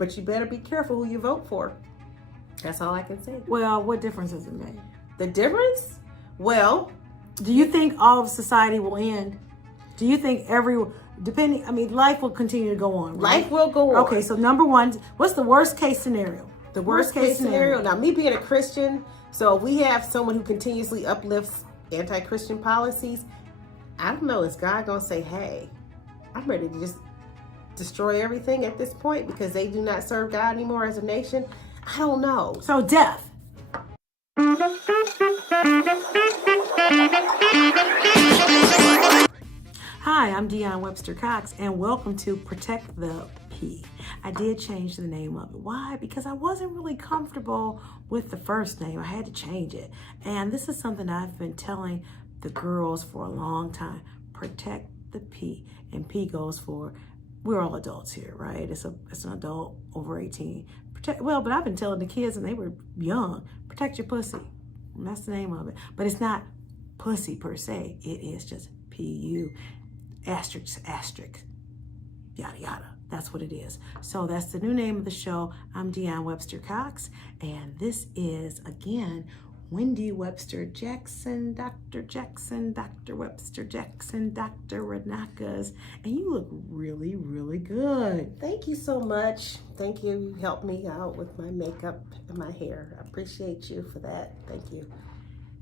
but you better be careful who you vote for. That's all I can say. Well, what difference does it make? The difference? Well, do you think all of society will end? Do you think life will continue to go on, right? Life will go on. Okay, so number one, what's the worst case scenario? The worst case scenario. Now, me being a Christian, so we have someone who continuously uplifts anti-Christian policies. I don't know, is God going to say, hey, I'm ready to just destroy everything at this point because they do not serve God anymore as a nation? I don't know. So death. Hi, I'm Deon Webster Cox, and welcome to Protect the P. I did change the name of it. Why? Because I wasn't really comfortable with the first name. I had to change it. And this is something I've been telling the girls for a long time. Protect the P. And P goes for, we're all adults here, right? It's an adult over 18. But I've been telling the kids, and they were young, protect your pussy. And that's the name of it. But it's not pussy per se. It is just P-U, asterisk, yada, yada. That's what it is. So that's the new name of the show. I'm Deon Webster Cox, and this is, again, Wendy Webster Jackson, Dr. Webster Jackson, Dr. Ranakas, and you look really, really good. Thank you so much. Thank you. You helped me out with my makeup and my hair. I appreciate you for that. Thank you.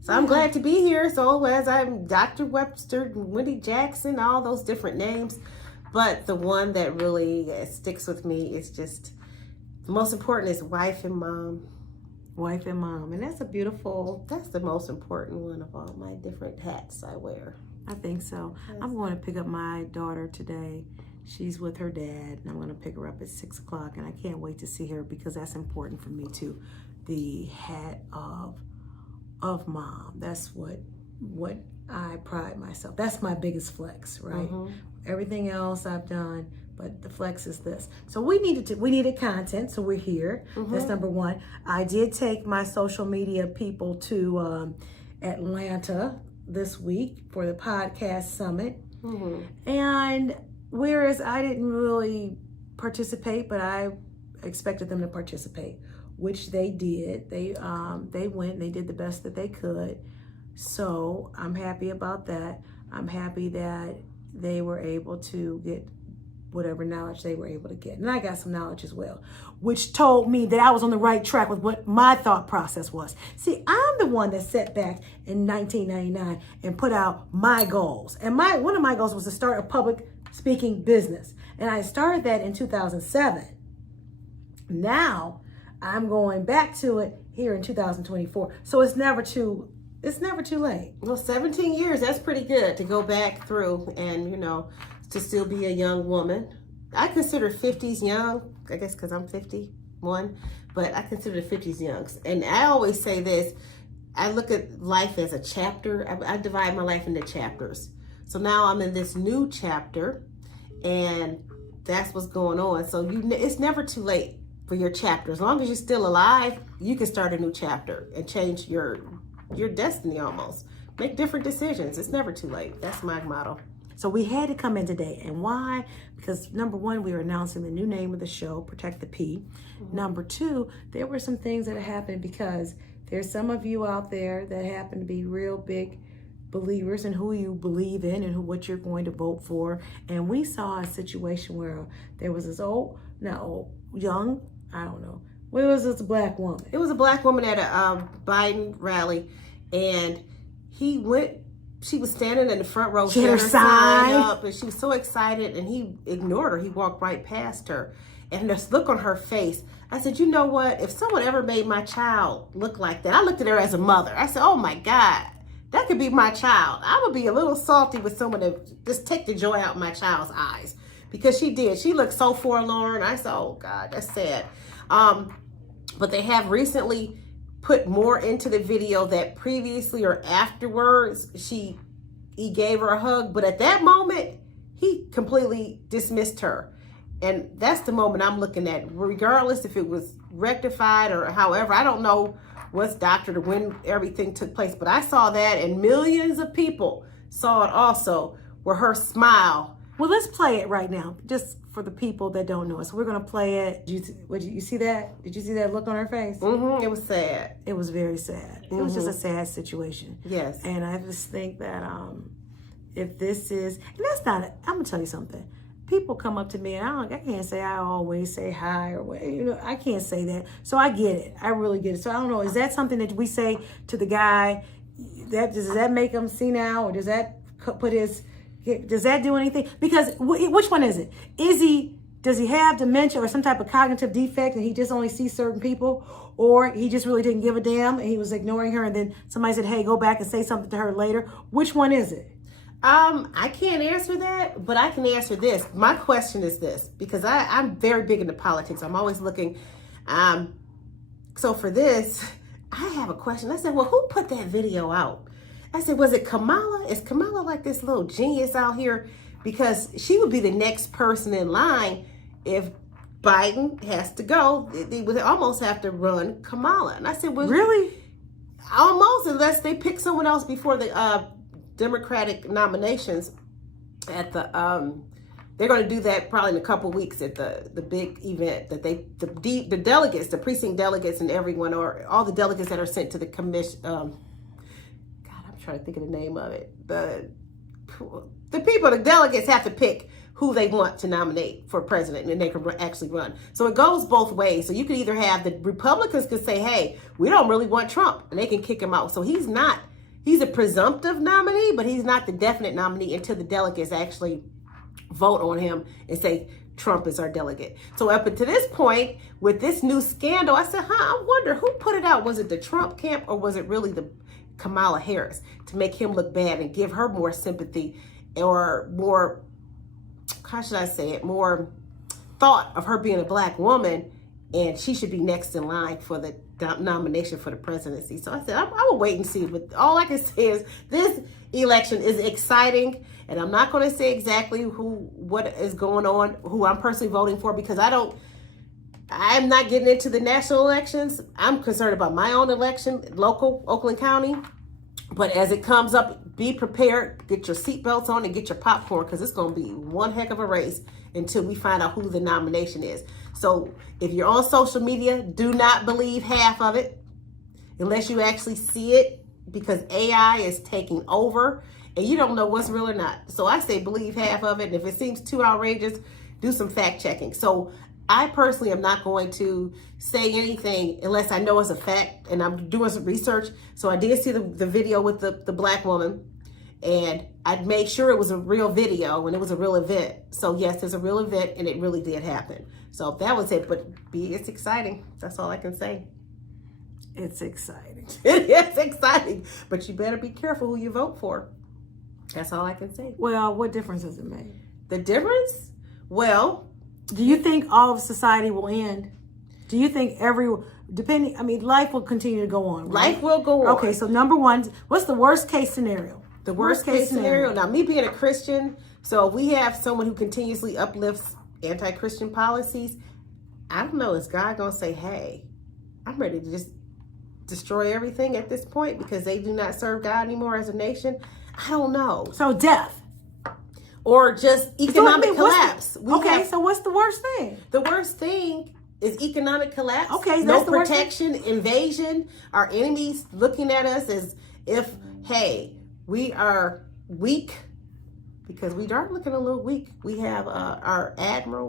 So I'm glad to be here. So as I'm Dr. Webster, Wendy Jackson, all those different names, but the one that really sticks with me is just, the most important is wife and mom. Wife and mom, and that's the most important one of all my different hats I wear. I think so. Yes. I'm going to pick up my daughter today. She's with her dad, and I'm going to pick her up at 6 o'clock, and I can't wait to see her because that's important for me too. The hat of mom. That's what I pride myself. That's my biggest flex, right? Mm-hmm. Everything else I've done, but the flex is this. So we needed content, so we're here. Mm-hmm. That's number one. I did take my social media people to Atlanta this week for the podcast summit. Mm-hmm. And whereas I didn't really participate, but I expected them to participate, which they did. They went, they did the best that they could. So I'm happy about that. I'm happy that they were able to get whatever knowledge they were able to get. And I got some knowledge as well, which told me that I was on the right track with what my thought process was. See, I'm the one that sat back in 1999 and put out my goals. And one of my goals was to start a public speaking business. And I started that in 2007. Now I'm going back to it here in 2024. So it's never too late. Well, 17 years, that's pretty good to go back through and, to still be a young woman. I consider 50s young, I guess because I'm 51, but I consider the 50s young. And I always say this, I look at life as a chapter. I divide my life into chapters. So now I'm in this new chapter, and that's what's going on. So it's never too late for your chapter. As long as you're still alive, you can start a new chapter and change your destiny almost. Make different decisions. It's never too late. That's my motto. So we had to come in today. And why? Because number one, we were announcing the new name of the show, Protect the P. Mm-hmm. Number two, there were some things that happened because there's some of you out there that happen to be real big believers in who you believe in and what you're going to vote for. And we saw a situation where there was this young, I don't know. Well, it was this black woman. It was a black woman at a Biden rally, and she was standing in the front row. She had her sign up, and she was so excited, and he ignored her. He walked right past her. And this look on her face, I said, you know what? If someone ever made my child look like that, I looked at her as a mother. I said, oh my God, that could be my child. I would be a little salty with someone that just take the joy out of my child's eyes. Because she did. She looked so forlorn. I said, oh God, that's sad. But they have recently put more into the video that previously or afterwards he gave her a hug, but at that moment he completely dismissed her. And that's the moment I'm looking at, regardless if it was rectified or however. I don't know what's doctored or when everything took place, but I saw that, and millions of people saw it also, where her smile Well, let's play it right now, just for the people that don't know us. We're gonna play it. You see that? Did you see that look on her face? Mm-hmm. It was sad. It was very sad. It was just a sad situation. Yes. And I just think that if this is, and that's not, I'm gonna tell you something. People come up to me and I can't say I always say hi or what, I can't say that. So I get it. I really get it. So I don't know. Is that something that we say to the guy? Does that make him senile, or does that put his? Does that do anything? Because which one is it? Does he have dementia or some type of cognitive defect and he just only sees certain people? Or he just really didn't give a damn and he was ignoring her and then somebody said, hey, go back and say something to her later? Which one is it? I can't answer that, but I can answer this. My question is this, because I'm very big into politics. I'm always looking. So for this, I have a question. I said, well, who put that video out? I said, was it Kamala? Is Kamala like this little genius out here? Because she would be the next person in line if Biden has to go. They would almost have to run Kamala. And I said, well, really? Almost, unless they pick someone else before the Democratic nominations at the they're going to do that probably in a couple weeks at the big event that the delegates, the precinct delegates and everyone, or all the delegates that are sent to the commission, trying to think of the name of it. The people, the delegates have to pick who they want to nominate for president, and they can actually run. So it goes both ways. So you could either have the Republicans could say, hey, we don't really want Trump, and they can kick him out. So he's a presumptive nominee, but he's not the definite nominee until the delegates actually vote on him and say, Trump is our delegate. So up until this point, with this new scandal, I said, I wonder who put it out. Was it the Trump camp or was it really the Kamala Harris to make him look bad and give her more sympathy or more, how should I say it, more thought of her being a black woman and she should be next in line for the nomination for the presidency. So I said, I will wait and see. But all I can say is this election is exciting, and I'm not going to say exactly what is going on, who I'm personally voting for, because I'm not getting into the national elections. I'm concerned about my own election, local, Oakland County. But as it comes up, be prepared, get your seatbelts on and get your popcorn, because it's going to be one heck of a race until we find out who the nomination is. So if you're on social media, do not believe half of it unless you actually see it, because AI is taking over and you don't know what's real or not. So I say believe half of it. And if it seems too outrageous, do some fact checking. So I personally am not going to say anything unless I know it's a fact, and I'm doing some research. So I did see the video with the black woman, and I'd made sure it was a real video and it was a real event. So yes, it's a real event and it really did happen. So that was it, but it's exciting. That's all I can say. It's exciting. It is exciting, but you better be careful who you vote for. That's all I can say. Well, what difference does it make? The difference? Well, do you think all of society will end? Do you think life will continue to go on, right? Life will go on. Okay, so number one, what's the worst case scenario? The worst case scenario. Now, me being a Christian, so we have someone who continuously uplifts anti-Christian policies. I don't know, is God going to say, hey, I'm ready to just destroy everything at this point because they do not serve God anymore as a nation? I don't know. So death. Or just economic collapse. So what's the worst thing? The worst thing is economic collapse. Okay, no protection, invasion, our enemies looking at us as if, hey, we are weak, because we are looking a little weak. We have our Admiral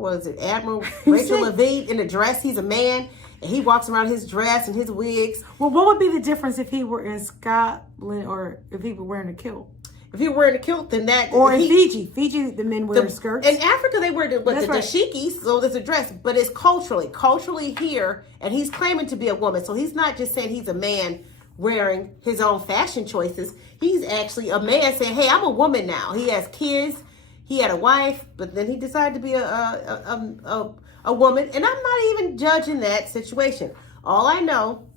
Rachel Levine in a dress. He's a man, and he walks around his dress and his wigs. Well, what would be the difference if he were in Scotland or if he were wearing a kilt? If he were wearing a kilt, then that... Or in Fiji, the men wear skirts. In Africa, they wear the dashikis, so there's a dress. But it's culturally here, and he's claiming to be a woman. So he's not just saying he's a man wearing his own fashion choices. He's actually a man saying, hey, I'm a woman now. He has kids. He had a wife, but then he decided to be a woman. And I'm not even judging that situation. All I know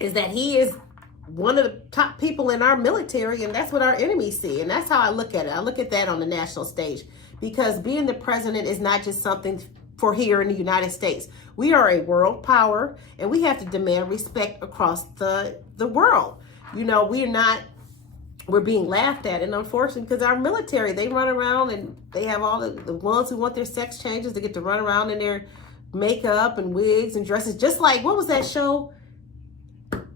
is that he is one of the top people in our military, and that's what our enemies see. And that's how I look at it. I look at that on the national stage, because being the president is not just something for here in the United States. We are a world power, and we have to demand respect across the world. You know, we're we're being laughed at. And unfortunately, because our military, they run around and they have all the ones who want their sex changes to get to run around in their makeup and wigs and dresses. Just like, what was that show?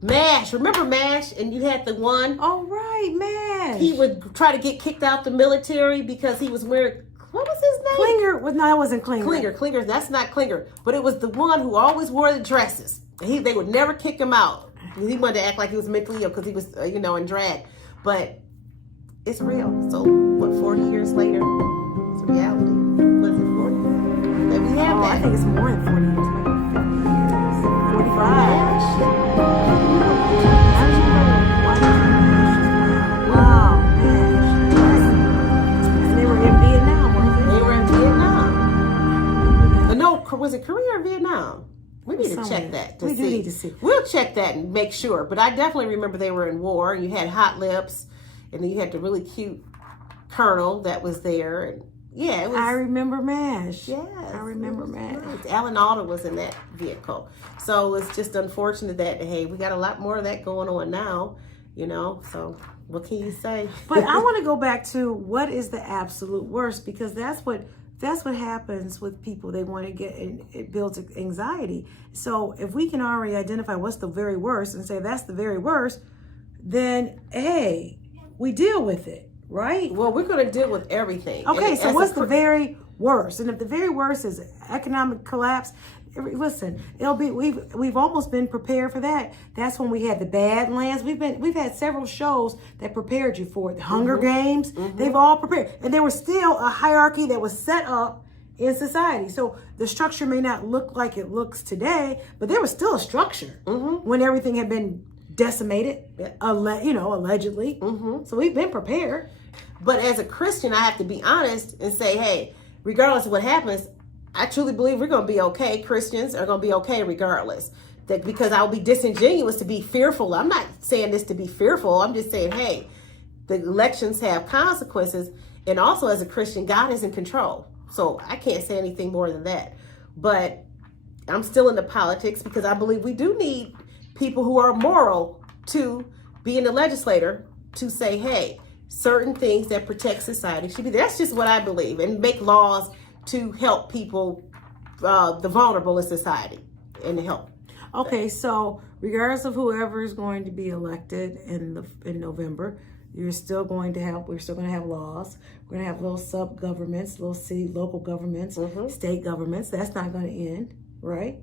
MASH. Remember MASH? And you had the one. Oh, right, MASH. He would try to get kicked out the military because he was wearing, what was his name? Klinger. Well, no, it wasn't Klinger. Klinger. That's not Klinger. But it was the one who always wore the dresses. They would never kick him out. He wanted to act like he was mentally ill because he was, in drag. But it's real. So, 40 years later, it's a reality. Was it 40? That we have that. I think it's more than 40 years, maybe 50 years. 45. How did you know? Wow, MASH. And they were in Vietnam, weren't they? They were in Vietnam. No, was it Korea or Vietnam? We need to check that to see. We do need to see. We'll check that and make sure. But I definitely remember they were in war, and you had Hot Lips, and then you had the really cute colonel that was there. And yeah, it was. I remember MASH. Yes, I remember MASH. Nice. Alan Alda was in that vehicle. So it's just unfortunate that, hey, we got a lot more of that going on now, so what can you say? But I want to go back to what is the absolute worst, because that's what happens with people. They want to get, it builds anxiety. So if we can already identify what's the very worst and say that's the very worst, then hey, we deal with it, right? Well, we're going to deal with everything. Okay, so what's the very worst? And if the very worst is economic collapse, listen, it'll be we've almost been prepared for that. That's when we had the Badlands. We've had several shows that prepared you for it. The Hunger Games, they've all prepared. And there was still a hierarchy that was set up in society. So the structure may not look like it looks today, but there was still a structure when everything had been decimated, allegedly. So we've been prepared. But as a Christian, I have to be honest and say, hey, regardless of what happens, I truly believe we're going to be okay. Christians are going to be okay regardless. Because I'll be disingenuous to be fearful. I'm not saying this to be fearful. I'm just saying, hey, the elections have consequences. And also as a Christian, God is in control. So I can't say anything more than that. But I'm still into politics because I believe we do need people who are moral to be in the legislature to say, hey, certain things that protect society should be there. That's just what I believe. And make laws to help people, the vulnerable in society, and to help. Okay, so regardless of whoever is going to be elected in November, we're still going to have laws. We're going to have little sub-governments, little city, local governments, state governments. That's not going to end, right?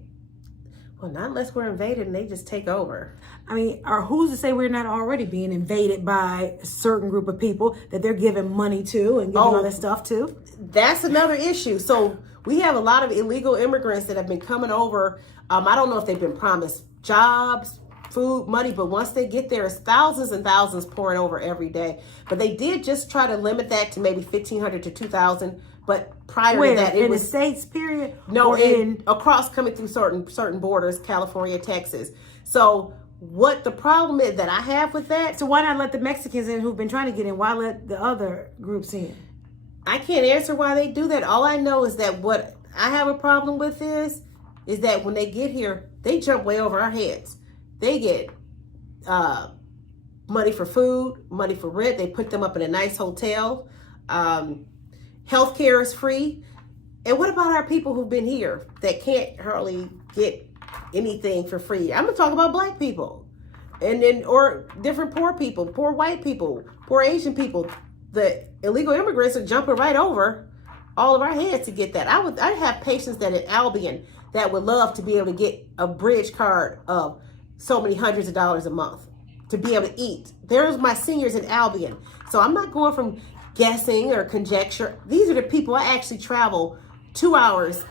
Well, not unless we're invaded and they just take over. I mean, or who's to say we're not already being invaded by a certain group of people that they're giving money to and giving all that stuff to? That's another issue. So we have a lot of illegal immigrants that have been coming over. I don't know if they've been promised jobs, food, money, but once they get there, it's thousands and thousands pouring over every day. But they did just try to limit that to maybe 1,500 to 2,000. But prior to that, it was in the states, period. No, across coming through certain borders, California, Texas. So what the problem is that I have with that? So why not let the Mexicans in who've been trying to get in? Why let the other groups in? I can't answer why they do that. All I know is that what I have a problem with is that when they get here, they jump way over our heads. They get money for food, money for rent. They put them up in a nice hotel. Healthcare is free. And what about our people who've been here that can't hardly get anything for free? I'm going to talk about Black people or different poor people, poor white people, poor Asian people. The illegal immigrants are jumping right over all of our heads to get that. I have patients that at Albion that would love to be able to get a bridge card of so many hundreds of dollars a month to be able to eat. There's my seniors in Albion. So I'm not going from guessing or conjecture. These are the people I actually travel 2 hours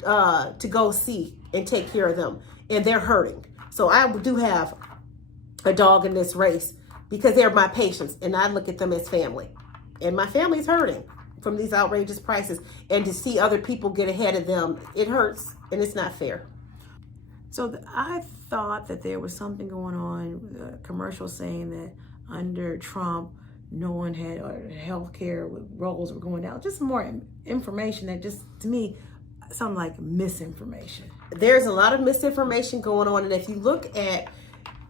to go see and take care of them, and they're hurting. So I do have a dog in this race because they're my patients, and I look at them as family. And my family's hurting from these outrageous prices, and to see other people get ahead of them, it hurts, and it's not fair. So I thought that there was something going on, a commercial saying that under Trump, no one had healthcare rolls were going down. Just more information that just, to me, sounded like misinformation. There's a lot of misinformation going on. And if you look at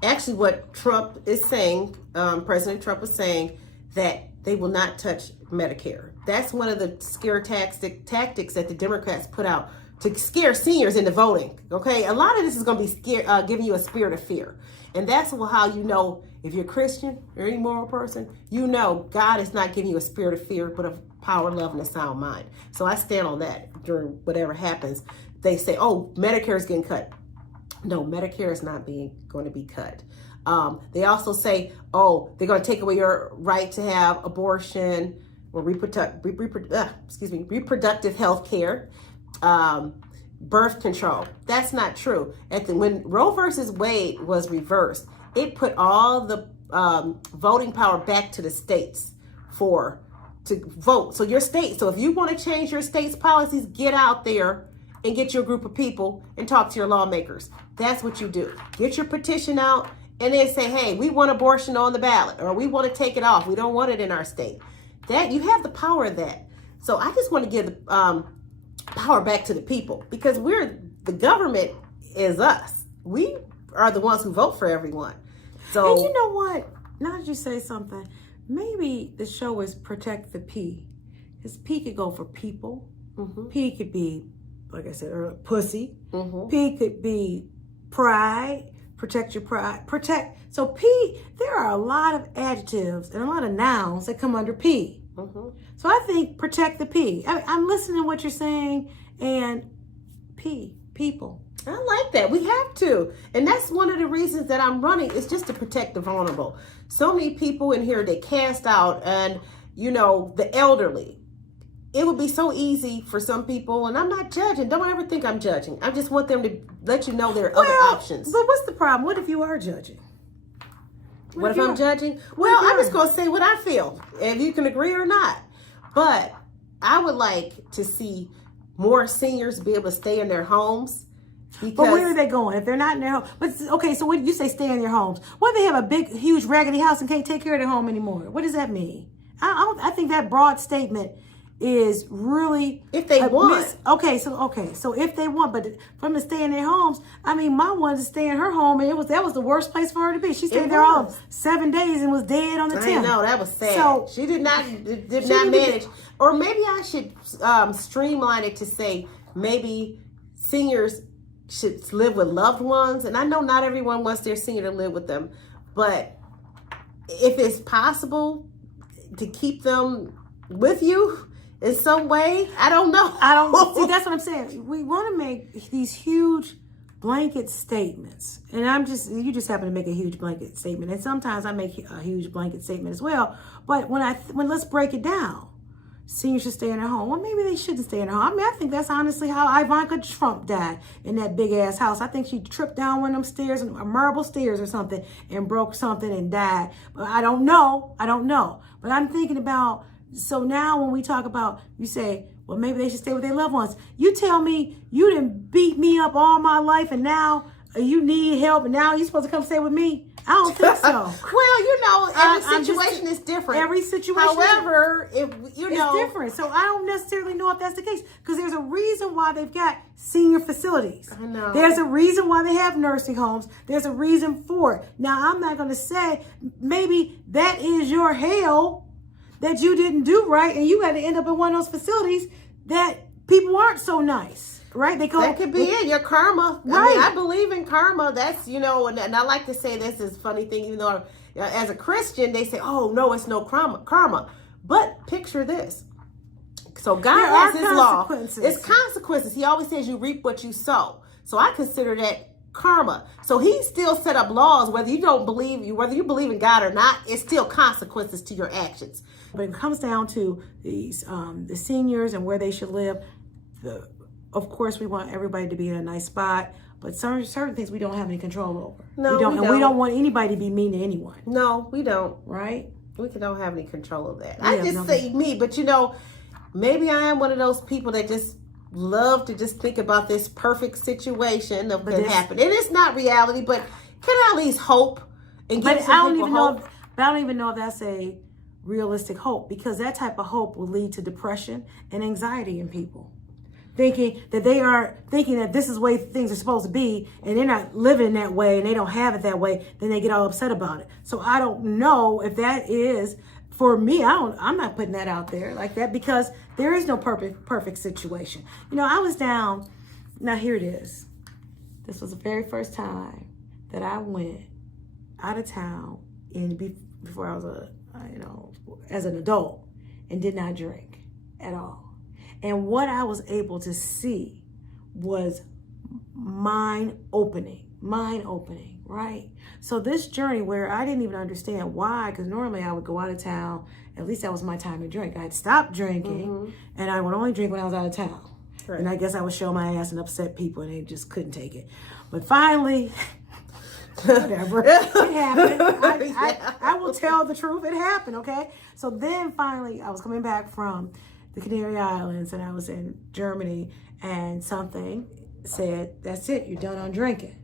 Actually, what Trump is saying, President Trump is saying that they will not touch Medicare. That's one of the scare tactics that the Democrats put out to scare seniors into voting. Okay, a lot of this is going to be giving you a spirit of fear, and that's how you know if you're Christian or any moral person. You know God is not giving you a spirit of fear, but of power, love, and a sound mind. So I stand on that during whatever happens. They say, "Oh, Medicare is getting cut." No, Medicare is not going to be cut. They also say, "Oh, they're going to take away your right to have abortion or reproductive health care, birth control." That's not true. When Roe versus Wade was reversed, it put all the voting power back to the states to vote. So your state. So if you want to change your state's policies, get out there and get your group of people and talk to your lawmakers. That's what you do. Get your petition out and then say, "Hey, we want abortion on the ballot," or "We want to take it off. We don't want it in our state." That you have the power of that. So I just want to give the power back to the people, because the government is us. We are the ones who vote for everyone. So, and you know what? Now that you say something, maybe the show is Protect the P. Because P could go for people. mm-hmm, P could be, like I said earlier, pussy. mm-hmm. P could be pride. Protect your pride. So P, there are a lot of adjectives and a lot of nouns that come under P. Mm-hmm. So I think protect the P. I'm listening to what you're saying, and P, people. I like that. We have to. And that's one of the reasons that I'm running, is just to protect the vulnerable. So many people in here, they cast out, and, the elderly. It would be so easy for some people, and I'm not judging. Don't ever think I'm judging. I just want them to let you know there are other options. But what's the problem? What if you are judging? What if I'm judging? Well, I'm just going to say what I feel, if you can agree or not. But I would like to see more seniors be able to stay in their homes. But where are they going if they're not in their home? But okay, so when you say stay in their homes, what if they have a big, huge, raggedy house and can't take care of their home anymore? What does that mean? I think that broad statement is really, if they want. So if they want, but for them to stay in their homes, I mean, my one to stay in her home, and that was the worst place for her to be. She stayed there all 7 days and was dead on the 10th. I know, that was sad. So she did not manage. Or maybe I should streamline it to say maybe seniors should live with loved ones. And I know not everyone wants their senior to live with them, but if it's possible to keep them with you in some way, I don't know. See, that's what I'm saying. We want to make these huge blanket statements, and you just happen to make a huge blanket statement, and sometimes I make a huge blanket statement as well. But when let's break it down, seniors should stay in their home. Well, maybe they shouldn't stay in their home. I mean, I think that's honestly how Ivanka Trump died, in that big ass house. I think she tripped down one of them stairs, marble stairs or something, and broke something and died. But I don't know. But I'm thinking about. So now when we talk about, you say, well, maybe they should stay with their loved ones. You tell me you didn't beat me up all my life, and now you need help, and now you're supposed to come stay with me? I don't think so. Well, every situation is different. Every situation However, is different. So I don't necessarily know if that's the case, because there's a reason why they've got senior facilities. I know. There's a reason why they have nursing homes. There's a reason for it. Now, I'm not going to say maybe that is your hell, that you didn't do right, and you had to end up in one of those facilities that people aren't so nice, right? That could be it, your karma. Right. I believe in karma. That's, and I like to say this is a funny thing, even though as a Christian, they say, oh, no, it's no karma. But picture this. So God has his law. It's consequences. He always says you reap what you sow. So I consider that karma. So he still set up laws, whether you believe in God or not, it's still consequences to your actions. But it comes down to these the seniors and where they should live. Of course, we want everybody to be in a nice spot, but certain things we don't have any control over. No, we don't. And we don't want anybody to be mean to anyone. No, we don't. Right? We don't have any control of that. I just say me, but maybe I am one of those people that just love to just think about this perfect situation that can happen. And it's not reality, but can I at least hope and give some people hope? But I don't even know if that's a realistic hope, because that type of hope will lead to depression and anxiety in people. thinking that this is the way things are supposed to be, and they're not living that way, and they don't have it that way, then they get all upset about it. So I don't know if that is, for me, I'm not putting that out there like that, because there is no perfect situation. I was down. Now here it is. This was the very first time that I went out of town before I was as an adult, and did not drink at all. And what I was able to see was mind-opening, right? So this journey where I didn't even understand why, because normally I would go out of town, at least that was my time to drink. I'd stopped drinking, and I would only drink when I was out of town. Right. And I guess I would show my ass and upset people, and they just couldn't take it. But finally, whatever, it happened. I will tell the truth, it happened, okay? So then finally, I was coming back from the Canary Islands, and I was in Germany, and something said, that's it, you're done on drinking.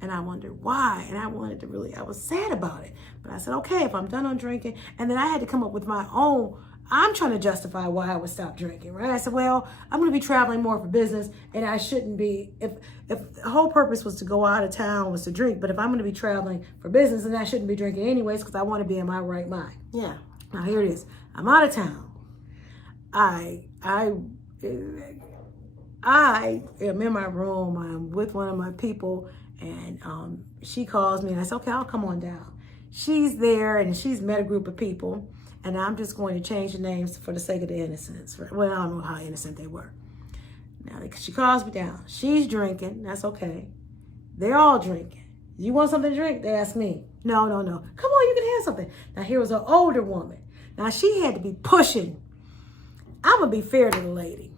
And I wondered why, and I was sad about it. But I said, okay, if I'm done on drinking, and then I had to come up with my own, I'm trying to justify why I would stop drinking, right? I said, well, I'm going to be traveling more for business, and I shouldn't be, if the whole purpose was to go out of town was to drink, but if I'm going to be traveling for business, then I shouldn't be drinking anyways, because I want to be in my right mind. Yeah. Now here it is. I'm out of town. I am in my room. I'm with one of my people, and she calls me, and I said, okay, I'll come on down. She's there, and she's met a group of people, and I'm just going to change the names for the sake of the innocence. Well, I don't know how innocent they were. Now, she calls me down. She's drinking. That's okay. They're all drinking. You want something to drink? They ask me. No. Come on, you can have something. Now, here was an older woman. Now, she had to be pushing. I'm going to be fair to the lady.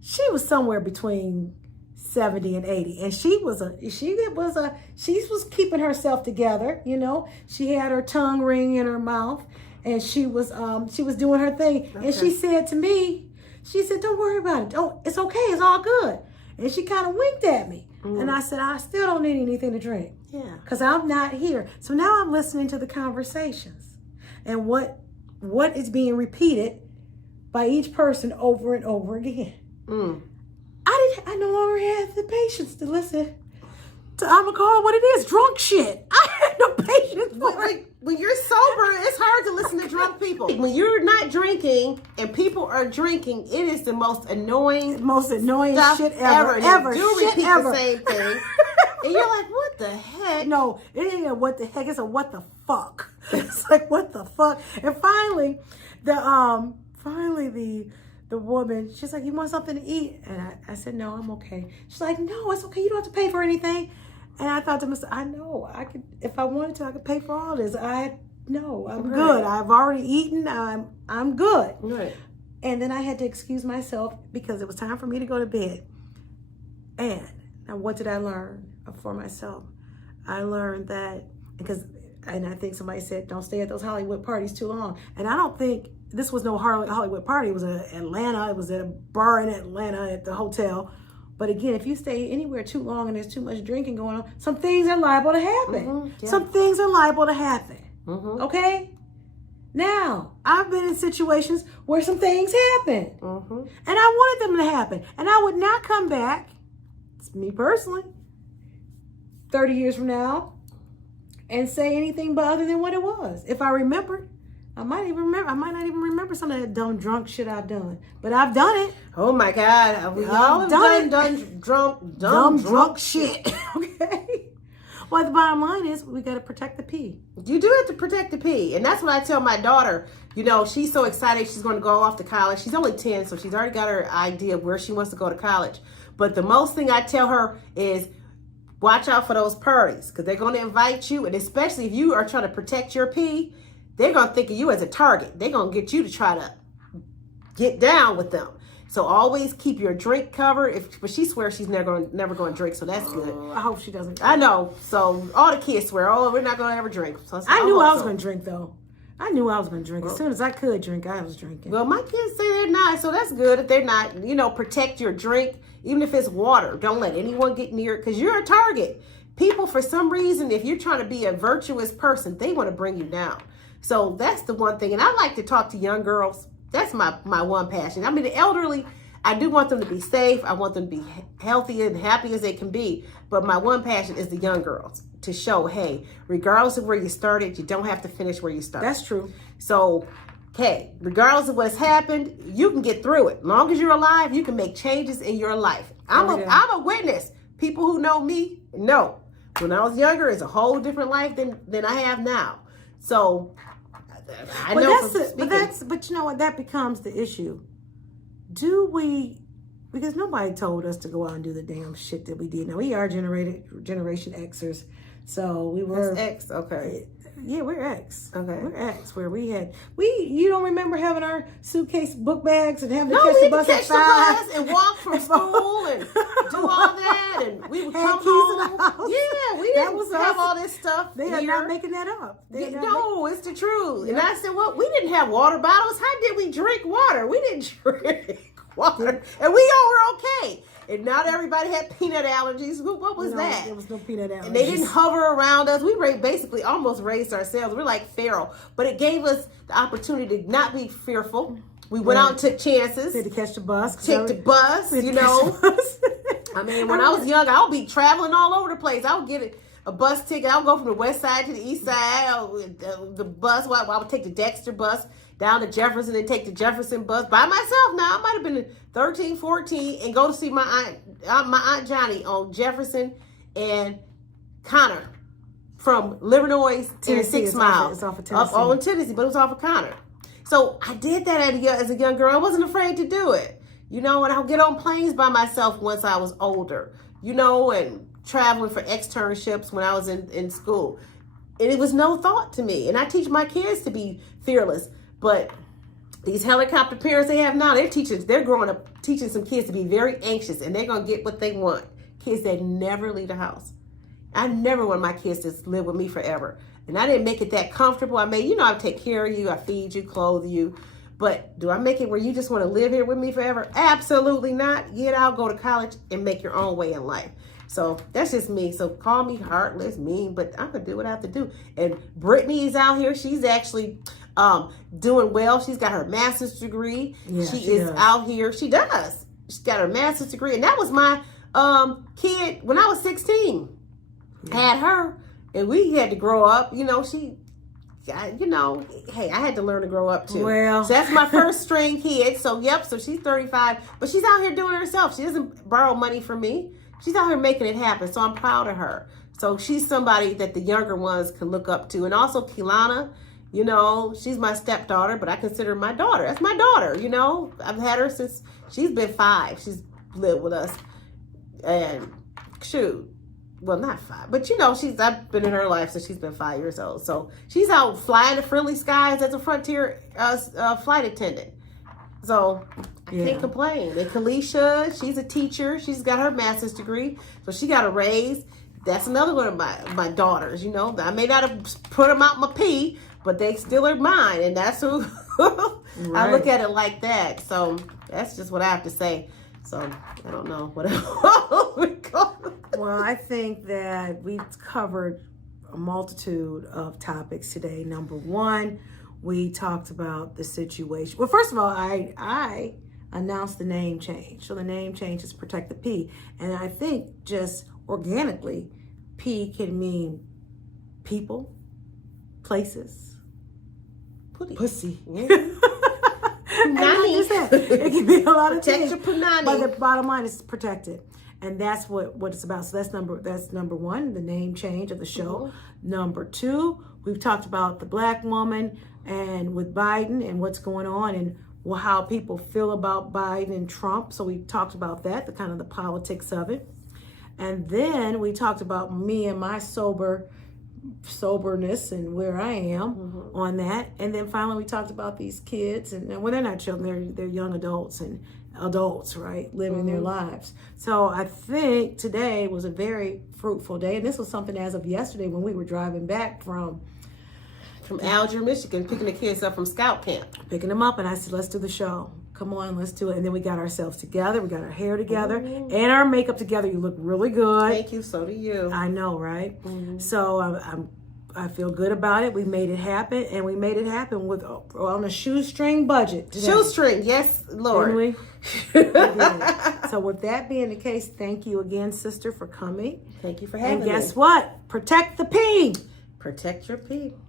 She was somewhere between 70 and 80. And she was keeping herself together, She had her tongue ring in her mouth, and she was doing her thing. Okay. And she said to me, don't worry about it. It's okay. It's all good. And she kind of winked at me. And I said, I still don't need anything to drink. Yeah. Because I'm not here. So now I'm listening to the conversations and what is being repeated by each person over and over again. I no longer have the patience to listen to, I'm gonna call it what it is, drunk shit. I had no patience for it. When you're sober, it's hard to listen to drunk people. When you're not drinking and people are drinking, it is the most annoying shit ever. They do repeat the same thing. And you're like, what the heck? No, it ain't a what the heck, it's a what the fuck. It's like, what the fuck? And finally, the woman, she's like, you want something to eat? And I said, no, I'm okay. She's like, no, it's okay. You don't have to pay for anything. And I thought to myself, I know, I could, if I wanted to, I could pay for all this. I'm good. I've already eaten. I'm good. Right. And then I had to excuse myself because it was time for me to go to bed. And now what did I learn for myself? I learned that, and I think somebody said, don't stay at those Hollywood parties too long. And I don't think this was no Hollywood party. It was in Atlanta. It was at a bar in Atlanta at the hotel. But again, if you stay anywhere too long and there's too much drinking going on, some things are liable to happen. Yeah. Some things are liable to happen. Okay? Now, I've been in situations where some things happen. And I wanted them to happen. And I would not come back, it's me personally, 30 years from now, and say anything but other than what it was. If I remembered, I might not even remember some of that dumb drunk shit I've done. But I've done it. Oh my God. We all have done drunk shit. Okay. Well, the bottom line is we got to protect the pee. You do have to protect the pee. And that's what I tell my daughter. She's so excited she's going to go off to college. She's only 10, so she's already got her idea of where she wants to go to college. But the most thing I tell her is watch out for those parties, because they're going to invite you. And especially if you are trying to protect your pee, they're going to think of you as a target. They're going to get you to try to get down with them. So always keep your drink covered. But she swears she's never going to drink, so that's good. I hope she doesn't. I know. So all the kids swear, we're not going to ever drink. So I knew I was going to drink, though. I knew I was going to drink. As soon as I could drink, I was drinking. Well, my kids say they're not, so that's good if they're not. Protect your drink, even if it's water. Don't let anyone get near it, because you're a target. People, for some reason, if you're trying to be a virtuous person, they want to bring you down. So that's the one thing. And I like to talk to young girls. That's my one passion. I mean, the elderly, I do want them to be safe. I want them to be healthy and happy as they can be. But my one passion is the young girls, to show, hey, regardless of where you started, you don't have to finish where you started. That's true. So, hey, regardless of what's happened, you can get through it. As long as you're alive, you can make changes in your life. I'm a witness. People who know me know. When I was younger, it's a whole different life than I have now. So, I know. But you know what? That becomes the issue. Do we? Because nobody told us to go out and do the damn shit that we did. Now we are Generation Xers, so we were X. Okay. Yeah, we're X. Okay. We're X, where you don't remember having our suitcase book bags and having to No, catch we the bus catch at the 5 bus and walk from school and do all that, and we would come home. Yeah, we didn't have all this stuff. They are not making that up. No, it's the truth. And I said, well, we didn't have water bottles. How did we drink water? We didn't drink water, and we all were okay. And not everybody had peanut allergies. What was that? There was no peanut allergies. And they didn't hover around us. We basically almost raised ourselves. We're like Pharaoh. But it gave us the opportunity to not be fearful. We went out and took chances. We had to catch the bus. Take the bus, you know. I mean, when I was young, I would be traveling all over the place. I would get a bus ticket. I would go from the west side to the east side. The bus, I would take the Dexter bus down to Jefferson and take the Jefferson bus by myself. Now, I might have been 13, 14 and go to see my aunt Johnny on Jefferson and Connor from Livernois to 6 Mile. It's off of Tennessee. Up in Tennessee, but it was off of Connor. So I did that as a young girl. I wasn't afraid to do it. You know, and I'll get on planes by myself once I was older, you know, and traveling for externships when I was in school. And it was no thought to me. And I teach my kids to be fearless. But these helicopter parents they have now, they're growing up teaching some kids to be very anxious, and they're going to get what they want. Kids that never leave the house. I never want my kids to live with me forever. And I didn't make it that comfortable. I made, I take care of you, I feed you, clothe you. But do I make it where you just want to live here with me forever? Absolutely not. Get out, go to college, and make your own way in life. So that's just me. So call me heartless, mean, but I'm going to do what I have to do. And Brittany is out here. She's actually doing well. She's got her master's degree. Yeah, she is out here. She does. She's got her master's degree. And that was my kid when I was 16. Had her. And we had to grow up. Hey, I had to learn to grow up too. Well, so that's my first string kid. So, so she's 35. But she's out here doing it herself. She doesn't borrow money from me. She's out here making it happen. So I'm proud of her. So she's somebody that the younger ones can look up to. And also Kilana, she's my stepdaughter, but I consider her my daughter. That's my daughter, I've had her since she's been 5. She's lived with us. And well, not 5, but I've been in her life since she's been 5 years old. So she's out flying the friendly skies as a Frontier flight attendant. So I can't complain. And Kalisha, she's a teacher. She's got her master's degree. So she got a raise. That's another one of my daughters, I may not have put them out my pee, but they still are mine. And that's who I look at it like that. So that's just what I have to say. So I don't know what else. Well, I think that we've covered a multitude of topics today. Number one, we talked about the situation. Well, first of all, I announced the name change. So the name change is Protect the P. And I think just organically, P can mean people, places, pussy. It can be a lot of things. But the bottom line is protected. And that's what it's about. So that's number one, the name change of the show. Mm-hmm. Number 2, we've talked about the black woman and with Biden and what's going on and how people feel about Biden and Trump. So we talked about that, the politics of it. And then we talked about me and my soberness and where I am on that. And then finally we talked about these kids and they're not children, they're young adults and adults, right? Living their lives. So I think today was a very fruitful day. And this was something as of yesterday when we were driving back from Alger, Michigan, picking the kids up from scout camp. Picking them up and I said, let's do the show. Come on, let's do it. And then we got ourselves together. We got our hair together and our makeup together. You look really good. Thank you. So do you. I know, right? So I feel good about it. We made it happen, and we made it happen with on a shoestring budget. Today. Shoestring, yes, Lord. Didn't we? We did. So with that being the case, thank you again, sister, for coming. Thank you for having me. And guess what? Protect the P. Protect your pee.